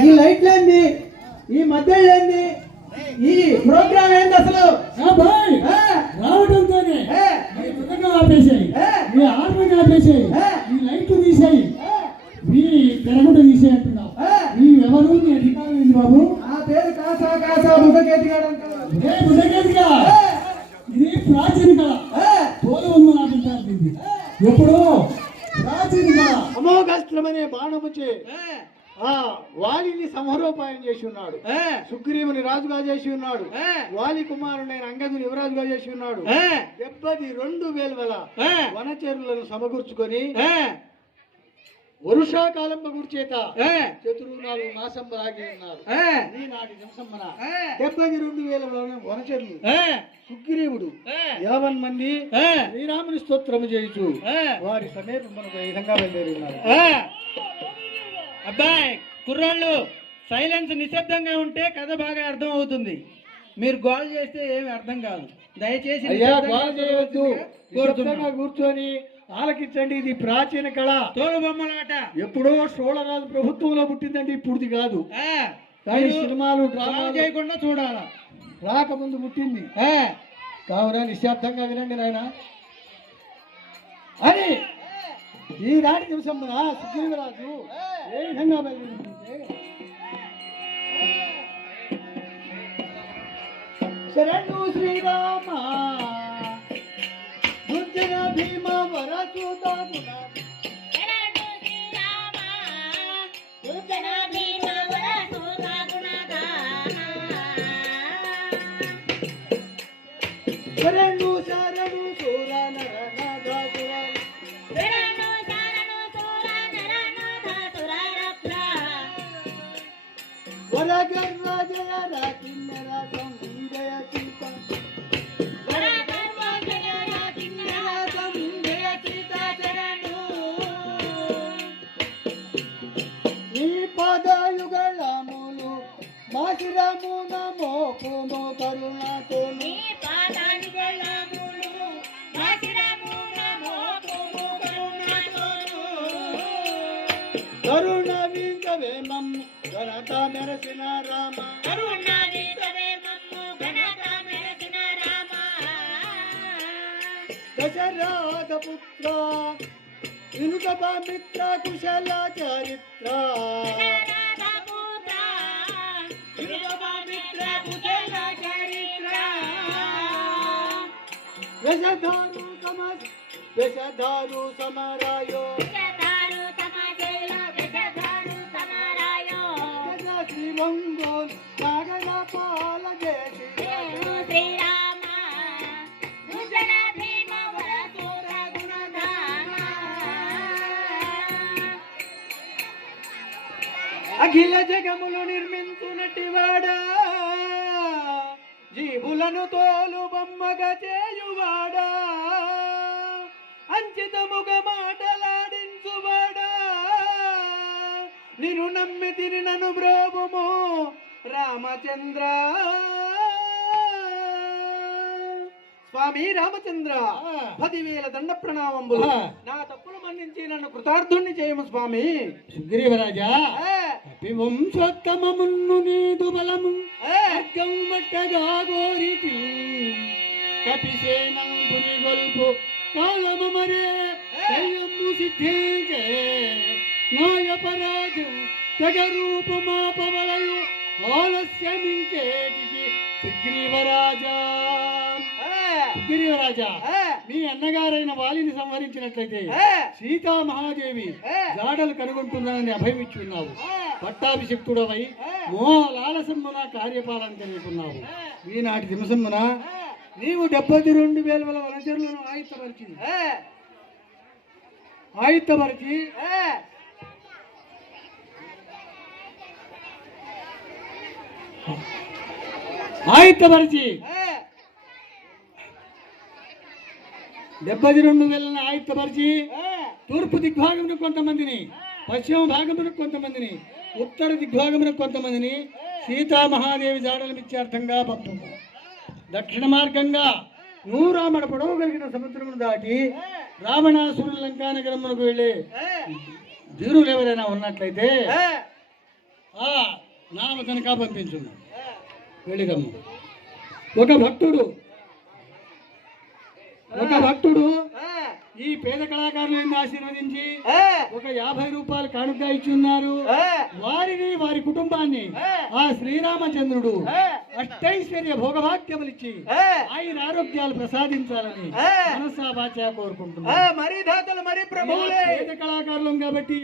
ఈ లైట్లు ఏంది? ఈ మధ్య ఏంది? ఈ ప్రోగ్రామ్ ఏంది అసలు? రావడంతోనే ఆపేసాయి. ఏ, నీ హార్మోని ఆపేసాయి. ఇది ప్రాచీన కళ ఎప్పుడు? ప్రాచీన అమోఘస్త్రమనే బాణముచే వాలిని సంహరోపాయం చేసి ఉన్నాడు. సుగ్రీవుని రాజుగా చేసి ఉన్నాడు. వాలి కుమారుడైన అంగదుని యువరాజుగా చేసి ఉన్నాడు. దెబ్బది రెండు వేల వనచరులను సమకూర్చుకొని వరుషాకాలం చేత ఏ, చతుర్నాలు నాశం ఆగి ఉన్నారు. ఈనాటి డెబ్బది రెండు వేల వనచరులు. సుగ్రీవుడు యావన్ మంది శ్రీరాముని స్తోత్రము చేయుచు. వారి సమేతమునకు ఈ విధంగా బయలుదేరి ఉన్నారు? ఏ. అబ్బాయి కుర్రాళ్ళు సైలెన్స్ నిశ్శబ్దంగా ఉంటే కథ బాగా అర్థం అవుతుంది. మీరు గోల్ చేస్తే ఏమి అర్థం కాదు. దయచేసి కూర్చొని ఆలకించండి ఇది ప్రాచీన కళ. తోలు బొమ్మలాట. ఎప్పుడో చోళరాజు ప్రభుత్వంలో పుట్టిందండి ఇప్పుడుది కాదు. కానీ సినిమాలు చేయకుండా చూడాలా. రాకముందు పుట్టింది. కావున నిశ్శబ్దంగా వినండి నాయన. అని ఈనాటి నిమిషం సుగ్రీవరాజు? ఏ. విధంగా బయలుదేరిందంటే శరణు శ్రీరామ. भीमावर सुद्धा गुलाब. शरणू शरणू सोरा नरा नागा सुरा शरणू शरणू सोरा नरा वरा जय राजी పాదయుగళములు మాసిరమున మోకుము కరుణతో కరుణ విందవే మమ్ము ఘనత మెరసిన రామ. దశరథ పుత్ర వినుత మిత్ర కుశల చరిత్ర. వేషధారు సమస్ వేషధారు సమరాయో. గజ శ్రీ మంగోల్ నాగర పాల జయతి అఖిల జగములు నిర్మించునటి వాడా జీవులను తోలు బొమ్మగా చేయువాడా అంచితముగ మాటలాడించువాడా? నిన్ను నమ్మి తిని నన్ను బ్రోగుము రామచంద్ర. స్వామి రామచంద్ర పదివేల దండ ప్రణామంబులు ఆ. నా తప్పులు మన్నించి నన్ను కృతార్థుణ్ణి చేయము స్వామి. సుగ్రీవరాజా వంశోత్తమమున్ను నీదు బలము అగ్గం మట్టగా మరే దయ్యము సిద్ధించే నాయపరాజు తెగ రూపమా పవలయు ఆలస్యమింకేటికి సుగ్రీవరాజా. సుగ్రీవరాజా మీ అన్నగారైన వాలిని సంహరించినట్లయితే సీతా మహాదేవి. జాడలు కనుగొంటుందని అభయమిచ్చి ఉన్నావు ఏ, పట్టాభిషక్తుడవై ఏ. మోహ లాలసమ్మున కార్యపాలన తెలుపుకున్నావు ఈనాటి దివసమ్మున ఏ, నీవు డెబ్బై రెండు వేల వల వనచరులను ఆయుత్తపరిచి ఏ, ఆయుత్తపరిచి ఆయుత్తపరిచి డెబ్బై రెండు వేలను ఆయుత్తపరిచి తూర్పు దిగ్భాగమున కొంతమందిని పశ్చిమ భాగమున కొంతమందిని ఉత్తర దిగ్భాగమున కొంతమందిని సీతామహాదేవి జాడల మిత్యార్థంగా పప్పు దక్షిణ మార్గంగా నూరామడ పొడవు కలిగిన సముద్రమును దాటి రావణాసురుల లంకానగరమునకు వెళ్ళే వెళ్ళి ధీరులు ఎవరైనా ఉన్నట్లయితే ఆ నామ తనకా పంపించున్నాడు వెళ్ళిరమ్మ ఒక భక్తుడు ఒక భక్తుడు ఈ పేద కళాకారులను ఆశీర్వదించి ఒక యాభై రూపాయలు కానుక ఇచ్చి ఉన్నారు. వారిని వారి కుటుంబాన్ని ఆ శ్రీరామచంద్రుడు అష్టైశ్వర్య భోగభాగ్యములిచ్చి ఆయన ఆరోగ్యాలు ప్రసాదించాలని మనసా వాచా కోరుకుంటున్నాను మరి దాతలు మరి పేద కళాకారులం కాబట్టి